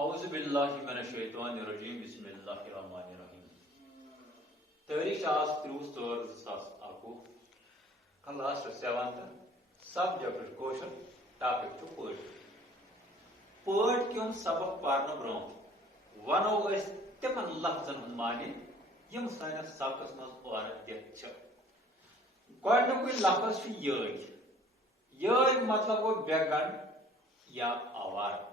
اعوذ باللہ من الشیطان الرجیم بسم اللہ الرحمن الرحیم تاریخ آز 30/4/2021 کلاس 7th سبجیکٹ کوشن ٹاپک پٲٹھۍ کیٚم سبق پرنہٕ برونٛہہ ونو أسۍ تِمن لفظن ہُنٛد معنی یِم سٲنِس سبقس منٛز اورٕ دِتھ چھِ گۄڈنیُکُے لفظ چھُ یٲج یٲج مطلب گوٚو بے گنڈ یا آوارٕ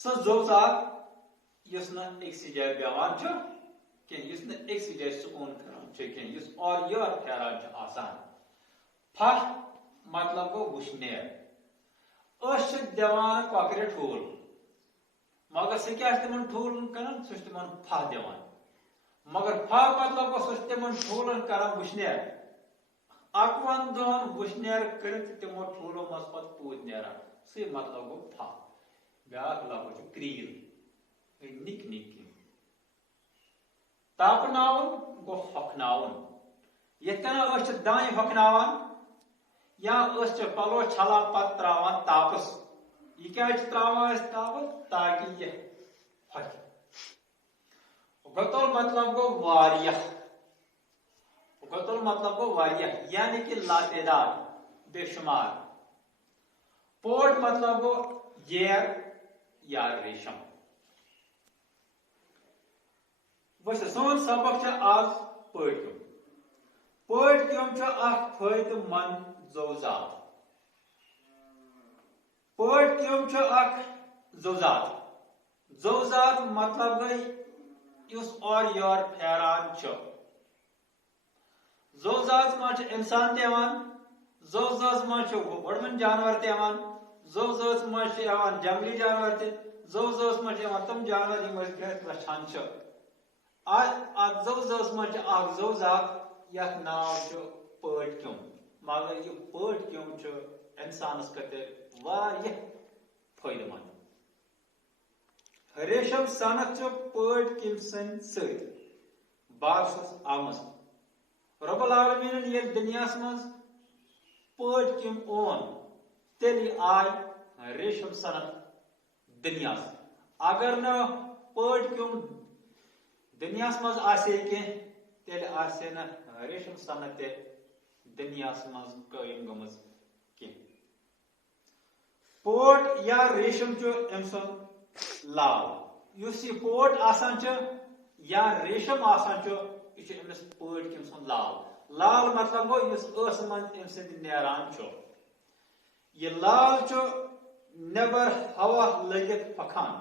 سۄ زوزات یُس نہٕ أکسٕے جایہِ بیٚہوان چھُ کینٛہہ یُس نہٕ أکسٕے جایہِ سکوٗن کران چھُ کینٛہہ یُس اورٕ یورٕ پھیران چھُ آسان پھَش مطلب گوٚو وُشنیر أسۍ چھِ دِوان کۄکرِ ٹھوٗل مگر سُہ کیٛاہ چھُ تِمن ٹھوٗلن کران سُہ چھُ تِمن پھَہ دِوان مگر پھَہ مطلب گوٚو سُہ چھُ تِمن ٹھوٗلن کران وُشنیر 21 دۄہن وُشنیر کٔرِتھ تِمو ٹھوٗلو منٛز پتہٕ پوٗتۍ نیران سُے مطلب گوٚو پھَہ بیاکھ لفظ چھُ کریٖل نِکۍ نِکۍ تاپناوُن گوٚو ہۄکھناوُن یِتھ کٔنۍ أسۍ چھِ دانہِ ہۄکھناوان یا أسۍ چھِ پلو چھلان پتہٕ تراوان تاپس یہِ کیٛازِ چھِ تراوان أسۍ تاپس تاکہِ یہِ ہۄکھِ گۄتُل مطلب گوٚو واریاہ گۄتُل مطلب گوٚو واریاہ یعنی کہ لاتعداد بے شمار پوٹ مطلب گوٚو ییر یا ریشم وٕچھ سون سبق چھُ آز پٲٹھۍ کیٚم چھُ اکھ فٲیدٕ منٛد زوزات پٲٹھۍ کیٚم چھُ اکھ زوزات مطلب گٔے یُس اورٕ یورٕ پھیران چھُ زوزاتس منٛز چھُ انسان تہِ یِوان زوزاتس منٛز چھُ وُڑوُن جانور تہِ یِوان زوزاتس منٛز چھِ یِوان جنگلی جانور تہِ زوزاتس منٛز چھِ یِوان تِم جانور یِم أسۍ گرِ رچھان چھِ اتھ زوزاتس منٛز چھِ اکھ زوزات یتھ ناو چھُ پٲٹھۍ کیٚم مگر یہِ پٲٹھۍ کیٚم چھُ انسانس خٲطرٕ واریاہ فٲیدٕ منٛد ریشم صنعت چھِ پٲٹھۍ کیٚمۍ سٕنٛدۍ سۭتۍ بارسس آمٕژ رۄب العالمیٖنن ییٚلہِ دُنیاہس منٛز پٲٹھۍ کیٚم اوٚن تیٚلہِ آے ریشم صنعت دُنیاہس اگر نہٕ پٲٹھۍ کیٚم دُنیاہس منٛز آسہِ ہے کینٛہہ تیٚلہِ آسہِ ہے نہٕ ریشم صنعت تہِ دُنیاہس منٛز قٲیِم گٔمٕژ کینٛہہ پوٹ یا ریشم چھُ أمۍ سُنٛد لال یُس یہِ پوٹ آسان چھُ یا ریشم آسان چھُ یہِ چھُ أمِس پٲٹھۍ کیٚم سُنٛد لال مطلب گوٚو یُس ٲسہٕ منٛز أمۍ سۭتۍ نیران چھُ یہِ لال چھُ نیبر ہوا لٔگِتھ ہۄکھان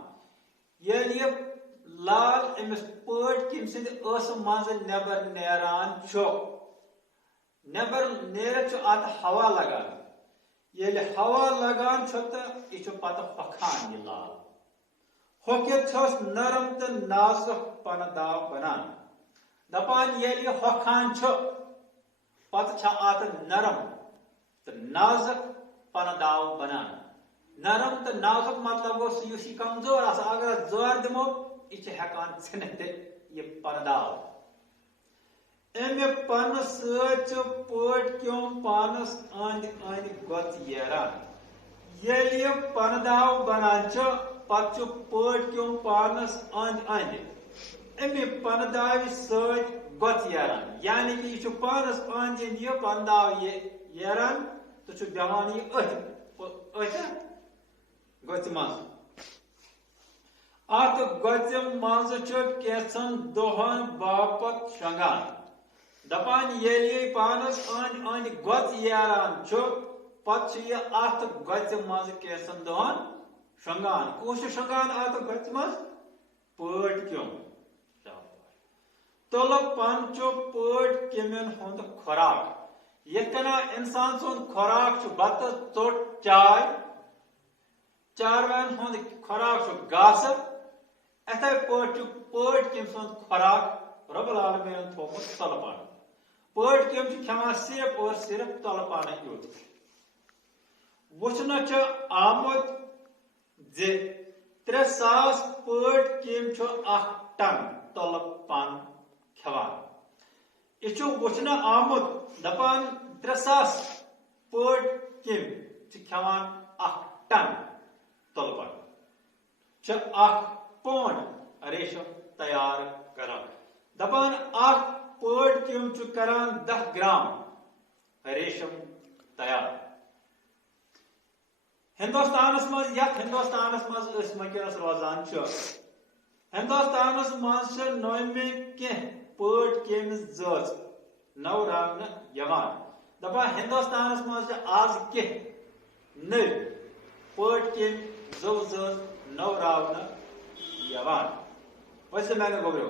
ییٚلہِ یہِ لال أمِس پٲٹھۍ کیٚمۍ سٕنٛدِ ٲسہٕ منٛزٕ نیبر نیران چھُ نیبر نیرِتھ چھُ اتھ ہوا لگان ییٚلہِ ہوا لگان چھُ تہٕ یہِ چھُ پتہٕ ہۄکھان یہِ لال ہۄکھِتھ چھُس نرم تہٕ نازُک پنہٕ داو بنان دپان ییٚلہِ یہِ ہۄکھان چھُ پتہٕ چھِ اتھ نرم تہٕ نازُک پنہٕ داو بنان نرم تہٕ نازُک مطلب گوٚو سُہ یُس یہِ کمزور آسان اگر اتھ زور دِمو یہِ چھِ ہٮ۪کان ژھٕنِتھ تہِ یہِ پنہٕ داو امہِ پنہٕ سۭتۍ چھُ پٲٹھۍ کیٚم پانس أنٛدۍ أنٛدۍ گۄژیران ییٚلہِ یہِ پنہٕ داو بنان چھُ پتہٕ چھُ پٲٹھۍ کیٚم پانس أنٛدۍ أنٛدۍ امہِ پنہٕ داوِ سۭتۍ گۄژیران یعنی کہ یہِ چھُ پانس أنٛدۍ أنٛدۍ یہِ پنہٕ داو ییران تہٕ چھُ بیٚہوان یہِ أتھۍ گۄژِ منٛز اتھ گۄژِ منٛز چھُ کینٛژن دۄہن باپتھ شۄنٛگان دپان ییٚلہِ یہِ پانس أنٛدۍ أنٛدۍ گۄژ ییران چھُ پتہٕ چھُ یہِ اتھ گۄژِ منٛز کینٛژن دۄہن شۄنٛگان کُس چھُ شۄنٛگان اتھ گۄژِ منٛز پٲٹھۍ کیٚم تُلہٕ پن چھُ پٲٹھۍ کیٚمٮ۪ن ہُنٛد خوراک یِتھ کٔنۍ انسان سُنٛد خوراک چھُ بتہٕ ژوٚٹ چاے چاروایَن ہُنٛد خوراک چھُ گاسہٕ اِتھے پٲٹھۍ چھُ پٲٹھۍ کیٚمۍ سُنٛد خوراک رۄب العالمیٖنن تھوٚومُت تُلہٕ پن پٲٹھۍ کیٚم چھُ کھٮ۪وان صرف اور صرف تُلہٕ پنٕے یوت وٕچھنہٕ چھُ آمُت زِ 3000 پٲٹھۍ کیٚمۍ چھُ اکھ ٹن تُلہٕ پن کھٮ۪وان یہِ چھُ وٕچھنہٕ آمُت دپان 3000 پٲٹھۍ کیٚمۍ چھِ کھٮ۪وان اکھ ٹن تُلہٕ پن پونڈ ریشم تیار کران دپان پٲڑ کیوٚم چھُ کران 10 گرام ریشم تیار ہندوستانس مز یتھ ہندوستانس مز أسۍ ونکیٚنس روزان چھِ ہندوستانس مز چھِ نوٚیمہِ کینٛہہ پٲڑ کیٚمِس زٲژ نوراونہٕ یوان دپان ہندوستانس مز چھِ آز کینٛہہ نٔوۍ پٲڑ کیٚمۍ زو زٲژ نوراونہٕ یوان پٔژھۍ میانیو گوٚبریو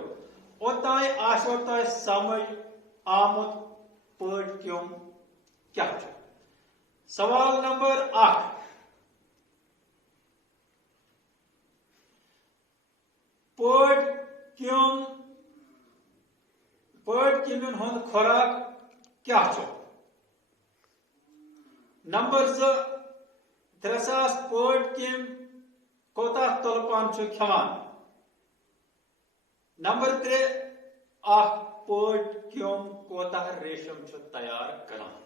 اوٚتانۍ آسیو تۄہہِ سمجھ آمُت پٲڑ کیوٚم کیٛاہ چھُ سوال نمبر 1 پٲڑ کیٚمٮ۪ن ہُنٛد خوراک کیٛاہ چھُ نمبر 2 3,000 پٲڑ کیٚمۍ کوتاہ تُلہٕ پن چھُ کھٮ۪وان نمبر 3 پٲڑ کیوٚم کوتاہ ریشم چھُ تیار کران